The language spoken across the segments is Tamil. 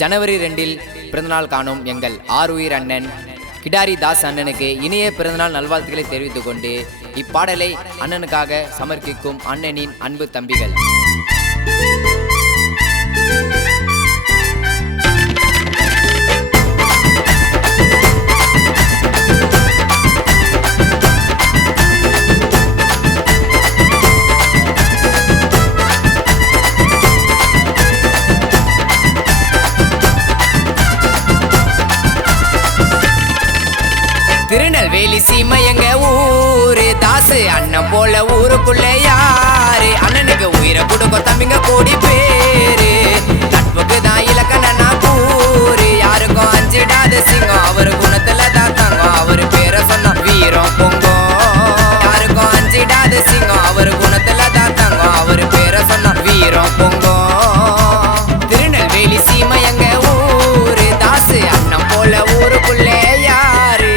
ஜனவரி 2 பிறந்தநாள் காணும் எங்கள் ஆருயிர் அண்ணன் கிடாரி தாஸ் அண்ணனுக்கு இனிய பிறந்தநாள் நல்வாழ்த்துக்களை தெரிவித்துக் கொண்டு இப்பாடலை அண்ணனுக்காக சமர்ப்பிக்கும் அண்ணனின் அன்பு தம்பிகள். திருநெல்வேலி சீமை எங்க ஊரு தாசு அண்ணன் போல ஊருக்குள்ள யாரு அண்ணனுக்கு உயிரை கொடுக்கும் தம்பிங்க கோடி பேரு நட்புக்கு தான் இலக்கணனா கூறு யாருக்கும் அஞ்சிடாத சிங்கம் அவரு குணத்துல தான் தங்கம் அவரு பேரை சொன்ன வீரம் பொங்கும் யாருக்கும் அஞ்சிடாத சிங்கம் அவரு குணத்துல தான் தங்கம் அவரு பேரை சொன்ன வீரம் பொங்கும். திருநெல்வேலி சீமை எங்க ஊரு தாசு அண்ணன் போல ஊருக்குள்ள யாரு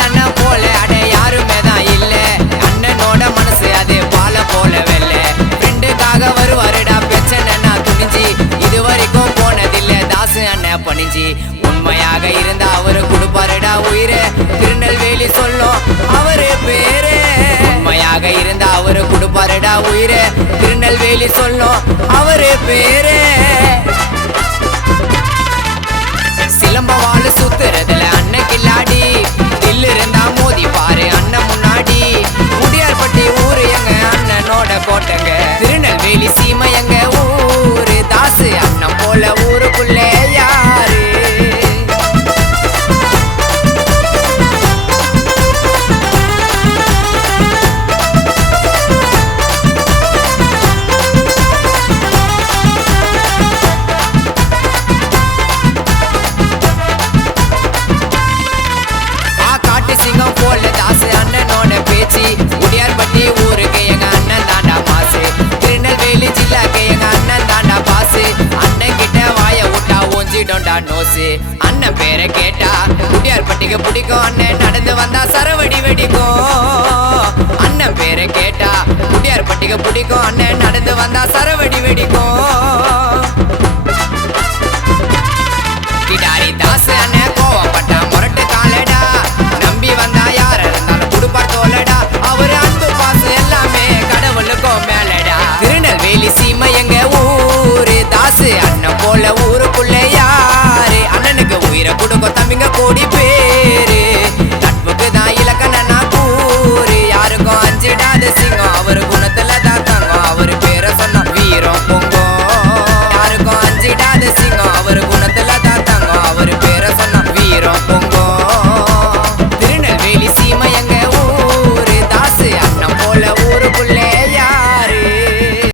அண்ணன் போல அட யாருமே தான் இல்ல அண்ணனோட மனசு அதே பால போல வெல்ல ஃப்ரெண்டுக்காக வருவாருடா பிரச்சனைனா துணிஞ்சி இது வரைக்கும் போனதில்லை தாசு அண்ணன் பணிஞ்சி உண்மையாக இருந்தா அவரு கொடுப்பாருடா உயிரை திருநெல்வேலி சொல்லும் அவரு பேரு உண்மையாக இருந்தா அவரு கொடுப்பாருடா உயிரை திருநெல்வேலி சொல்லும் அவரு பேரு. சிலம்ப வாழு சுத்துறதுல அண்ணன் கில்லாடி இருந்தா மோதி பாரு அண்ணன் முன்னாடி முடியார்பட்டி ஊரு எங்க அண்ணனோட கோட்டைங்க திருநெல்வேலி சீமை எங்க ஊரு தாசு அண்ணன் போல ஊருக்குள்ள யாரு சிங்கம் போல தாசு அண்ணனோட பேச்சு முடியார்பட்டி ஊருக்கு எங்க அண்ணன் தாண்டா மாசு திருநெல்வேலி ஜில்லாக்கு எங்க அண்ணன் தாண்டா பாசு அண்ணன் கிட்ட வாய விட்டா ஓஞ்சிடோண்டா நோசு அண்ணன் பேரை கேட்டா முடியார்பட்டிக்கு பிடிக்கும் அண்ணன் நடந்து வந்தா சரவடி வெடிக்கும் அண்ணன் பேரை கேட்டா முடியார்பட்டிக்கு பிடிக்கும் அண்ணன் நடந்து வந்தா சரவடி வெடிக்கும். கிடாரி தாசு அண்ணன் கோவப்பட்டா முரட்டு காலடா நம்பி வந்தா யார இருந்தாலும் குடுப்பார் தோலடா அவரு அன்பு பாசு எல்லாமே கடவுளுக்கும் மேலடா திருநெல்வேலி சீமை எங்க ஊரு தாசு அண்ணன் போல ஊருக்குள்ள யாரு அண்ணனுக்கு உயிரை கொடுக்கும் தம்பிங்க கோடி